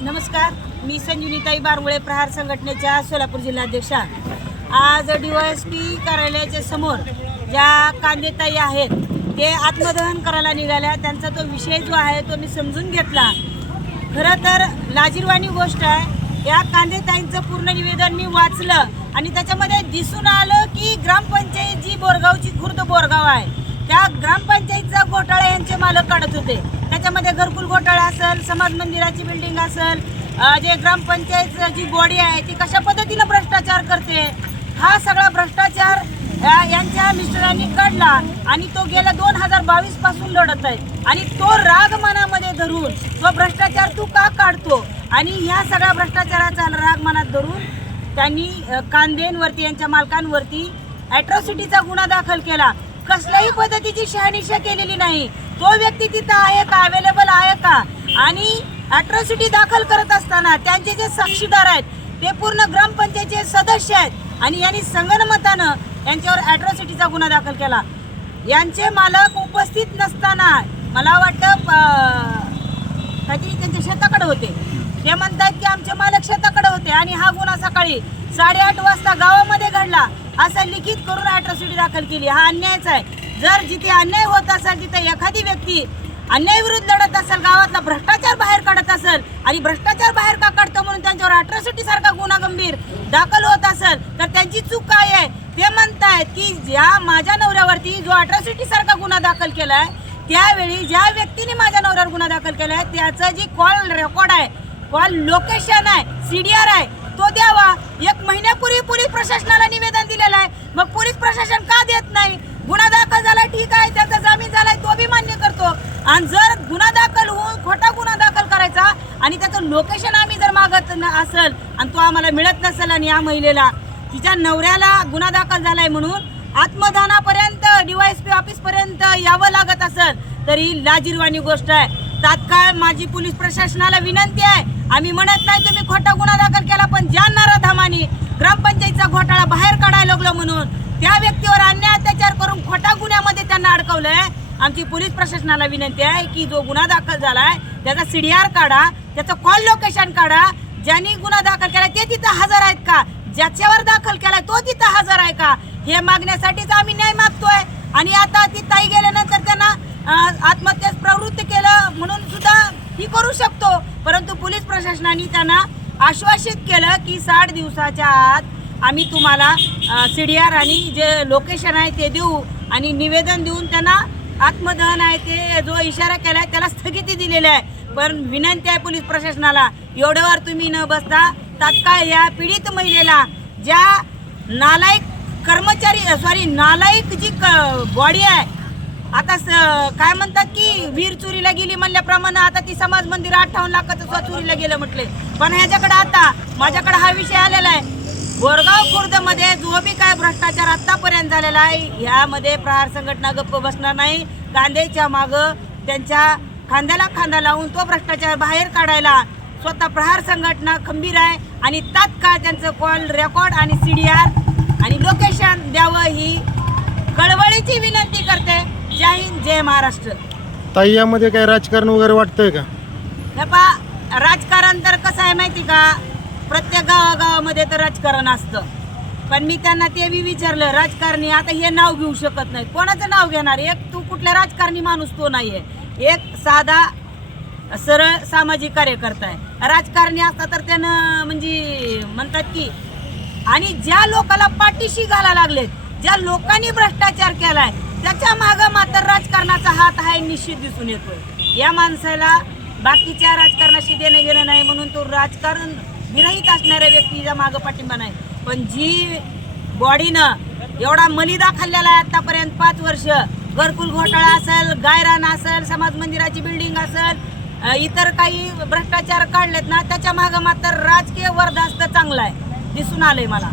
नमस्कार, मी संजुनीताई बारमुळे, प्रहार संघटनेच्या सोलापूर जिल्हाध्यक्षा। आज DYSP कार्यालयाच्या समोर ज्या कांदेताई आहेत ते आत्मदहन करायला निघाल्या। त्यांचा तो विषय जो आहे तो मी समजून घेतला। खरं तर लाजिरवाणी गोष्ट आहे, या कांदेताईंचं पूर्ण निवेदन मी वाचलं आणि त्याच्यामध्ये दिसून आलं की ग्रामपंचायत जी बोरगावची खुर्द बोरगाव आहे त्या ग्रामपंचायतचा घोटाळा यांचे मालक काढत होते। त्याच्यामध्ये घरकुल घोटाळा असेल, समाज मंदिराची बिल्डिंग असेल, जे ग्रामपंचायत जी बॉडी आहे ती कशा पद्धतीने भ्रष्टाचार करते, हा सगळा भ्रष्टाचार यांच्या मिस्टरांनी काढला आणि तो गेल्या 2022 पासून लढत आहे। आणि तो राग मनामध्ये धरून तो भ्रष्टाचार तू का काढतो आणि ह्या सगळ्या भ्रष्टाचाराचा राग मनात धरून त्यांनी कांदेंवरती, यांच्या मालकांवरती ॲट्रॉसिटीचा गुन्हा दाखल केला। कसल्याही पद्धतीची शहानिशा केलेली नाही। तो व्यक्ती तिथं आहे का, अवेलेबल आहे का, आणि ॲट्रॉसिटी दाखल करत असताना त्यांचे जे साक्षीदार आहेत ते पूर्ण ग्रामपंचायतीचे सदस्य आहेत आणि यांनी संगनमतानं यांच्यावर ॲट्रॉसिटीचा गुन्हा दाखल केला। यांचे मालक उपस्थित नसताना मला वाटतं काहीतरी त्यांच्या शेताकडे होते, ते म्हणतात की आमचे मालक शेताकडे होते आणि हा गुन्हा सकाळी 8:30 वाजता गावामध्ये घडला असं लिखित करून ॲट्रॉसिटी दाखल केली। हा अन्यायच आहे। जर जिथे अन्याय होत असेल तिथे एखादी व्यक्ती अन्यायाविरुद्ध लढत असेल, गावातला भ्रष्टाचार बाहेर काढत असेल आणि भ्रष्टाचार बाहेर का काढतो म्हणून त्यांच्यावर ॲट्रॉसिटी सारखा गुन्हा गंभीर दाखल होत असेल तर त्यांची चूक काय आहे? ते म्हणतायत की ज्या माझ्या नवऱ्यावरती जो ॲट्रॉसिटी सारखा गुन्हा दाखल केलाय त्यावेळी ज्या व्यक्तीने माझ्या नवऱ्यावर गुन्हा दाखल केलाय त्याचं जी कॉल रेकॉर्ड आहे, कॉल लोकेशन आहे, CDR आहे तो द्यावा। 1 महिन्यापूर्वी पोलीस प्रशासनाला निवेदन दिलेलं आहे, मग पोलीस प्रशासन का देत नाही? गुन्हा दाखल झालाय, ठीक आहे, त्याचा जामीन झालाय, तो बी मान्य करतो। आणि जर गुन्हा दाखल होऊन खोटा गुन्हा दाखल करायचा आणि त्याचं लोकेशन आम्ही जर मागत असेल आणि तो आम्हाला मिळत नसेल आणि या महिलेला तिच्या नवऱ्याला गुन्हा दाखल झालाय म्हणून आत्मदानापर्यंत DYSP ऑफिसपर्यंत यावं लागत असेल तर ही लाजिरवाणी गोष्ट आहे। तात्काळ माझी पोलीस प्रशासनाला विनंती आहे, आम्ही म्हणत नाही तुम्ही खोटा गुन्हा दाखल केला, पण ज्या नराधमानी ग्रामपंचायतचा घोटाळा बाहेर काढायला लागलो म्हणून त्या व्यक्तीवर अन्याय अत्याचार करून खोटा गुन्ह्यामध्ये त्यांना अडकवलंय। आमची पोलीस प्रशासनाला विनंती आहे की जो गुन्हा दाखल झालाय त्याचा CDR काढा, त्याचं कॉल लोकेशन काढा, ज्यांनी गुन्हा दाखल केलाय ते तिथं हजर आहेत का, ज्याच्यावर दाखल केलाय तो तिथं हजर आहे का, हे मागण्यासाठीच आम्ही न्याय मागतोय। आणि आता ती ताई गेल्यानंतर त्यांना आत्महत्यास प्रवृत्त केलं म्हणून सुद्धा ही करू शकतो, परंतु पोलीस प्रशासनाने त्यांना आश्वासित केलं की 60 दिवसाच्या आत आम्ही तुम्हाला CDR आणि जे लोकेशन आहे ते देऊ आणि निवेदन देऊन त्यांना आत्मदहन आहे ते जो इशारा केला आहे त्याला स्थगिती दिलेली आहे। पण विनंती आहे पोलीस प्रशासनाला, एवढ्यावर तुम्ही न बसता तात्काळ या पीडित महिलेला ज्या नालायक जी बॉडी आहे, आता काय म्हणतात की वीर चोरीला गेली म्हणल्याप्रमाणे आता ती समाज मंदिर 58 लाखाचं चोरीला गेलं म्हटले। पण ह्याच्याकडे आता माझ्याकडे हा विषय आलेला आहे, बोरगाव खुर्दमध्ये जो बी काय भ्रष्टाचार आतापर्यंत झालेला आहे यामध्ये प्रहार संघटना गप्प बसणार नाही। कांद्याच्या मागं त्यांच्या खांद्याला खांदा लावून तो भ्रष्टाचार बाहेर काढायला स्वतः प्रहार संघटना खंबीर आहे आणि तात्काळ त्यांचं कॉल रेकॉर्ड आणि CDR आणि लोकेशन द्यावं ही कळवळीची विनंती करते। जय हिंद, जय महाराष्ट्र। ताई, यामध्ये काय राजकारण वगैरे वाटतंय का? हे पहा, राजकारण तर कसं आहे माहिती का, प्रत्येक गावागावामध्ये तर राजकारण असतं, पण मी त्यांना ते बी विचारलं, राजकारणी आता हे नाव घेऊ शकत नाहीत, कोणाचं नाव घेणार? एक तू कुठल्या राजकारणी माणूस तो नाहीये, एक साधा सरळ सामाजिक कार्यकर्ता आहे। राजकारणी असता तर त्यानं म्हणजे म्हणतात की, आणि ज्या लोकांना पाठीशी घाला लागलेत, ज्या लोकांनी भ्रष्टाचार केलाय त्याच्या मागं मात्र राजकारणाचा हात आहे निश्चित दिसून येतोय। या माणसाला बाकीच्या राजकारणाशी देणं घेणं नाही म्हणून तो राजकारण विरहित असणाऱ्या व्यक्तीच्या मागं पाठिंबा नाही, पण जी बॉडीनं एवढा मलिदा खाल्लेला आहे आतापर्यंत 5 वर्ष, घरकुल घोटाळा असेल, गायरान असेल, समाज मंदिराची बिल्डिंग असेल, इतर काही भ्रष्टाचार काढलेत ना, त्याच्या मागं मात्र राजकीय वरदास्त चांगला आहे दिसून आलंय मला।